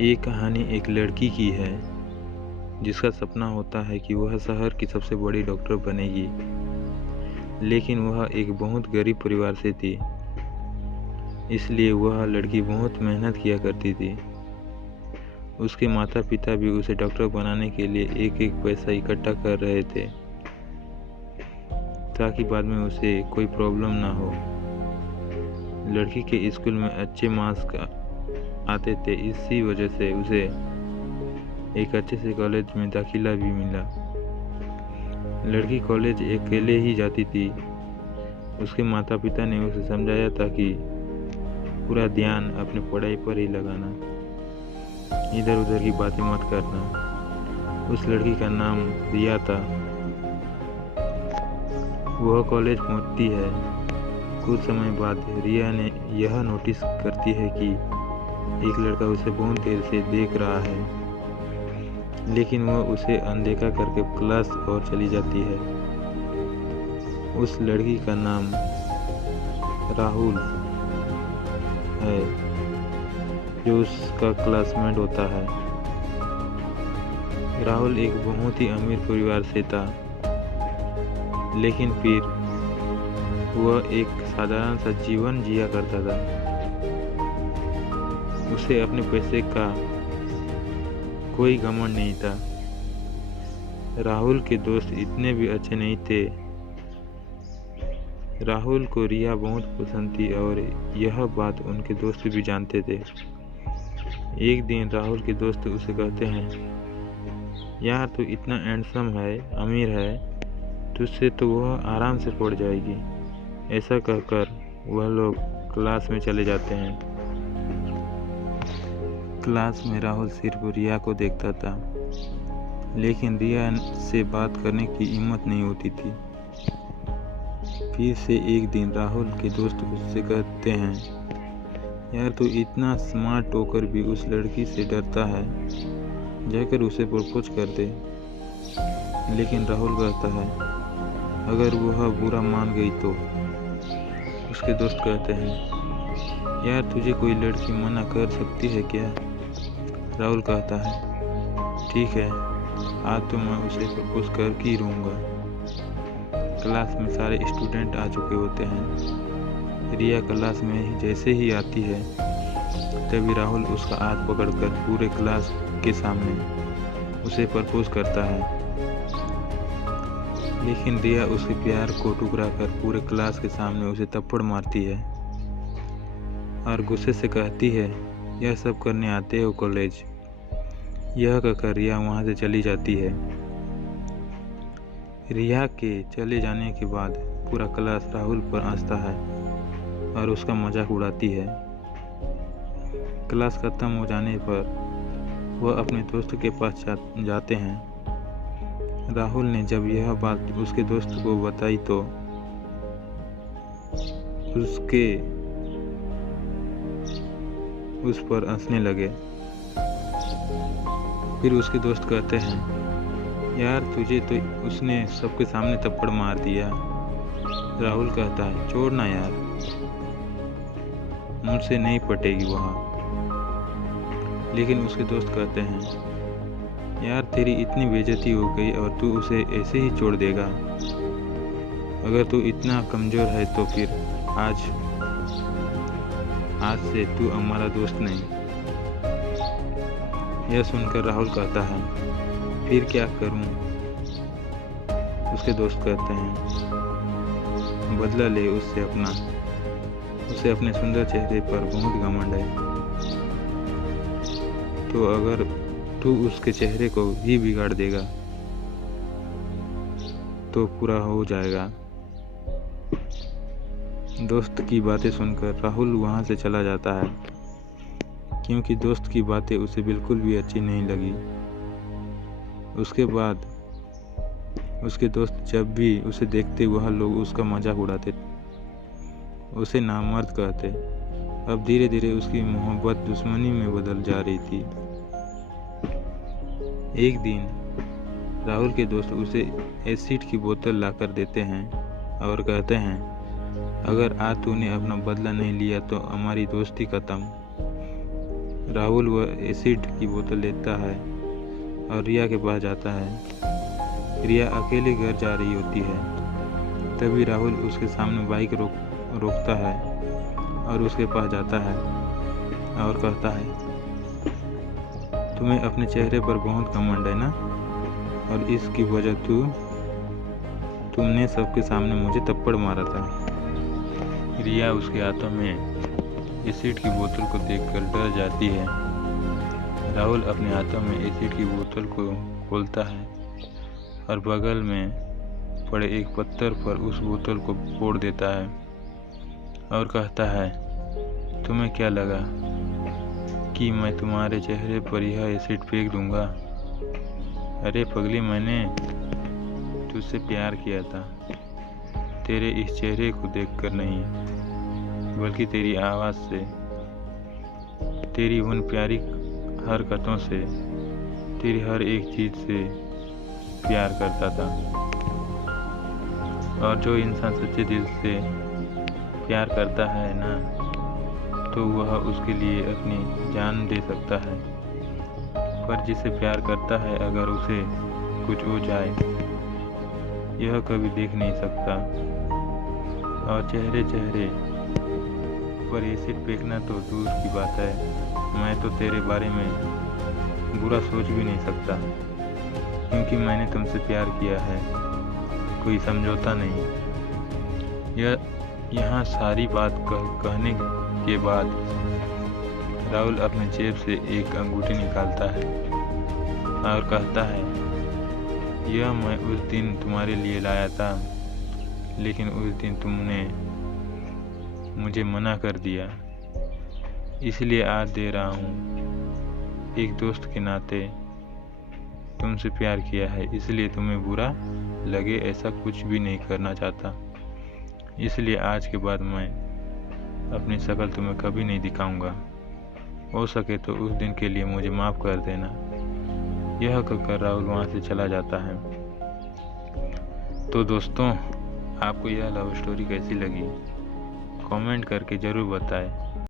ये कहानी एक लड़की की है जिसका सपना होता है कि वह शहर की सबसे बड़ी डॉक्टर बनेगी, लेकिन वह एक बहुत गरीब परिवार से थी। इसलिए वह लड़की बहुत मेहनत किया करती थी। उसके माता पिता भी उसे डॉक्टर बनाने के लिए एक एक पैसा इकट्ठा कर रहे थे ताकि बाद में उसे कोई प्रॉब्लम ना हो। लड़की के स्कूल में अच्छे मार्क्स आते थे, इसी वजह से उसे एक अच्छे से कॉलेज में दाखिला भी मिला। लड़की कॉलेज अकेले ही जाती थी। उसके माता पिता ने उसे समझाया था कि पूरा ध्यान अपनी पढ़ाई पर ही लगाना, इधर उधर की बातें मत करना। उस लड़की का नाम रिया था। वह कॉलेज पहुंचती है। कुछ समय बाद रिया ने यह नोटिस करती है कि एक लड़का उसे बहुत देर से देख रहा है, लेकिन वह उसे अनदेखा करके क्लास और चली जाती है। उस लड़की का नाम राहुल है, जो उसका क्लासमेट होता है। राहुल एक बहुत ही अमीर परिवार से था, लेकिन फिर वह एक साधारण सा जीवन जिया करता था। उसे अपने पैसे का कोई घमंड नहीं था। राहुल के दोस्त इतने भी अच्छे नहीं थे। राहुल को रिया बहुत पसंद थी और यह बात उनके दोस्त भी जानते थे। एक दिन राहुल के दोस्त उसे कहते हैं, यार तू इतना हैंडसम है, अमीर है, तुझसे तो वह आराम से पड़ जाएगी। ऐसा कहकर वह लोग क्लास में चले जाते हैं। क्लास में राहुल सिर्फ रिया को देखता था, लेकिन रिया से बात करने की हिम्मत नहीं होती थी। फिर से एक दिन राहुल के दोस्त उससे कहते हैं, यार तू इतना स्मार्ट होकर भी उस लड़की से डरता है, जाकर उसे प्रपोज कर दे। लेकिन राहुल कहता है, अगर वह बुरा मान गई तो। उसके दोस्त कहते हैं, यार तुझे कोई लड़की मना कर सकती है क्या? राहुल कहता है, ठीक है, आज तो मैं उसे प्रपोज कर ही रहूँगा। क्लास में सारे स्टूडेंट आ चुके होते हैं। रिया क्लास में जैसे ही आती है, तभी राहुल उसका हाथ पकड़कर पूरे क्लास के सामने उसे प्रपोज करता है। लेकिन रिया उसके प्यार को ठुकरा कर पूरे क्लास के सामने उसे थप्पड़ मारती है और गुस्से से कहती है, यह सब करने आते हो कॉलेज? यह कहकर रिया वहाँ से चली जाती है। रिया के चले जाने के बाद पूरा क्लास राहुल पर हंसता है और उसका मजाक उड़ाती है। क्लास खत्म हो जाने पर वह अपने दोस्त के पास जाते हैं। राहुल ने जब यह बात उसके दोस्त को बताई तो उस पर हंसने लगे। फिर उसके दोस्त कहते हैं, यार तुझे तो उसने सबके सामने थप्पड़ मार दिया। राहुल कहता है, छोड़ना यार, मुझसे नहीं पटेगी वहाँ। लेकिन उसके दोस्त कहते हैं, यार तेरी इतनी बेइज्जती हो गई और तू उसे ऐसे ही छोड़ देगा? अगर तू इतना कमज़ोर है तो फिर आज से तू हमारा दोस्त नहीं। यह सुनकर राहुल कहता है, फिर क्या करूं? उसके दोस्त कहते हैं, बदला ले उसे अपने सुंदर चेहरे पर बहुत घमंड है, तो अगर तू उसके चेहरे को ही बिगाड़ देगा तो पूरा हो जाएगा। दोस्त की बातें सुनकर राहुल वहाँ से चला जाता है, क्योंकि दोस्त की बातें उसे बिल्कुल भी अच्छी नहीं लगी। उसके बाद उसके दोस्त जब भी उसे देखते वह लोग उसका मजाक उड़ाते, उसे नामर्द कहते। अब धीरे धीरे उसकी मोहब्बत दुश्मनी में बदल जा रही थी। एक दिन राहुल के दोस्त उसे एसिड की बोतल लाकर देते हैं और कहते हैं, अगर आज तूने अपना बदला नहीं लिया तो हमारी दोस्ती खत्म। राहुल वह एसिड की बोतल लेता है और रिया के पास जाता है। रिया अकेले घर जा रही होती है। तभी राहुल उसके सामने बाइक रोकता है और उसके पास जाता है और कहता है, तुम्हें अपने चेहरे पर बहुत घमंड है ना, और इसकी वजह तुमने सबके सामने मुझे थप्पड़ मारा था। रिया उसके हाथों में एसिड की बोतल को देखकर डर जाती है। राहुल अपने हाथों में एसिड की बोतल को खोलता है और बगल में पड़े एक पत्थर पर उस बोतल को फोड़ देता है और कहता है, तुम्हें क्या लगा कि मैं तुम्हारे चेहरे पर यह एसिड फेंक दूंगा? अरे पगली, मैंने तुझसे प्यार किया था, तेरे इस चेहरे को देखकर नहीं, बल्कि तेरी आवाज़ से, तेरी उन प्यारी हरकतों से, तेरी हर एक चीज़ से प्यार करता था। और जो इंसान सच्चे दिल से प्यार करता है ना, तो वह उसके लिए अपनी जान दे सकता है। पर जिसे प्यार करता है, अगर उसे कुछ हो जाए, यह कभी देख नहीं सकता। और चेहरे पर एसिड फेंकना तो दूर की बात है, मैं तो तेरे बारे में बुरा सोच भी नहीं सकता, क्योंकि मैंने तुमसे प्यार किया है, कोई समझौता नहीं। यहाँ सारी बात कहने के बाद राहुल अपने जेब से एक अंगूठी निकालता है और कहता है, यह मैं उस दिन तुम्हारे लिए लाया था, लेकिन उस दिन तुमने मुझे मना कर दिया, इसलिए आज दे रहा हूँ। एक दोस्त के नाते तुमसे प्यार किया है, इसलिए तुम्हें बुरा लगे ऐसा कुछ भी नहीं करना चाहता, इसलिए आज के बाद मैं अपनी शक्ल तुम्हें कभी नहीं दिखाऊंगा। हो सके तो उस दिन के लिए मुझे माफ़ कर देना। यह कहकर राहुल वहाँ से चला जाता है। तो दोस्तों, आपको यह लव स्टोरी कैसी लगी? कमेंट करके ज़रूर बताएं।